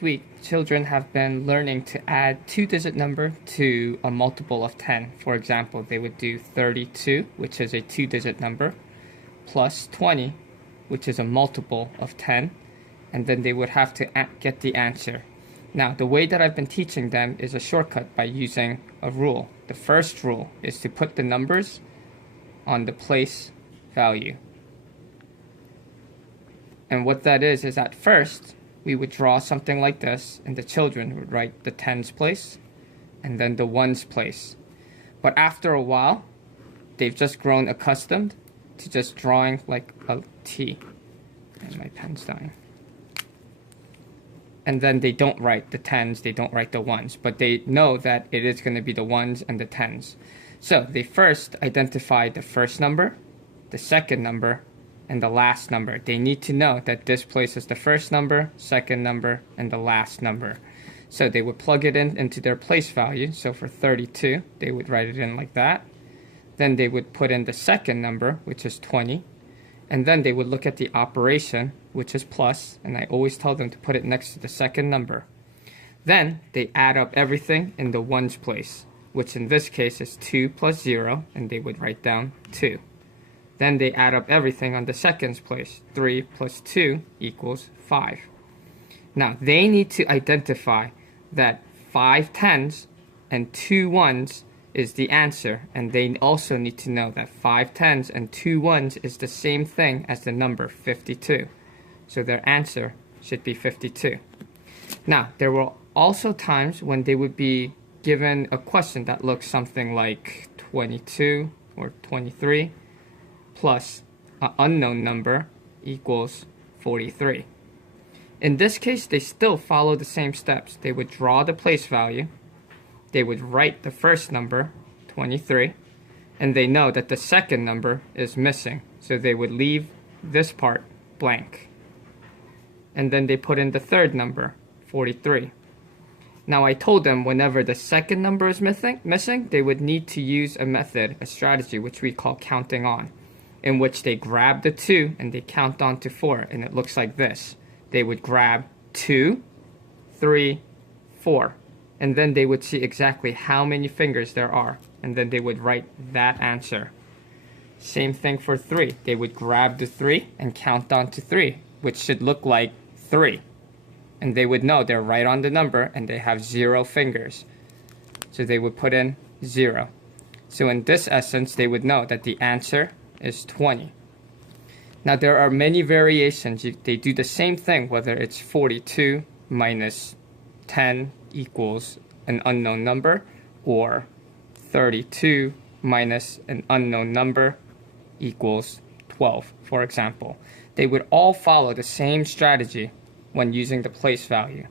week, children have been learning to add two-digit number to a multiple of 10. For example, they would do 32, which is a two-digit number, plus 20, which is a multiple of 10, and then they would have to get the answer. Now, the way that I've been teaching them is a shortcut by using a rule. The first rule is to put the numbers on the place value. And what that is at first, we would draw something like this, and the children would write the tens place and then the ones place. But after a while, they've just grown accustomed to just drawing like a T. And my pen's dying. And then they don't write the tens, they don't write the ones, but they know that it is going to be the ones and the tens. So they first identify the first number, the second number, and the last number. They need to know that this place is the first number, second number, and the last number. So they would plug it into their place value. So for 32, they would write it in like that. Then they would put in the second number, which is 20. And then they would look at the operation, which is plus, and I always tell them to put it next to the second number. Then they add up everything in the ones place, which in this case is 2 plus 0, and they would write down 2. Then they add up everything on the seconds place. 3 plus 2 equals 5. Now, they need to identify that 5 tens and 2 ones is the answer, and they also need to know that 5 tens and 2 ones is the same thing as the number 52. So their answer should be 52. Now, there were also times when they would be given a question that looks something like 22 or 23 plus an unknown number equals 43. In this case, they still follow the same steps. They would draw the place value, they would write the first number, 23, and they know that the second number is missing, so they would leave this part blank. And then they put in the third number, 43. Now I told them whenever the second number is missing, they would need to use a method, a strategy, which we call counting on, in which they grab the 2 and they count on to 4, and it looks like this. They would grab 2, 3, 4, and then they would see exactly how many fingers there are, and then they would write that answer. Same thing for 3. They would grab the 3 and count on to 3, which should look like 3. And they would know they're right on the number and they have 0 fingers. So they would put in 0. So in this essence, they would know that the answer is 20. Now there are many variations. They do the same thing, whether it's 42 minus 10 equals an unknown number, or 32 minus an unknown number equals 12, for example. They would all follow the same strategy when using the place value.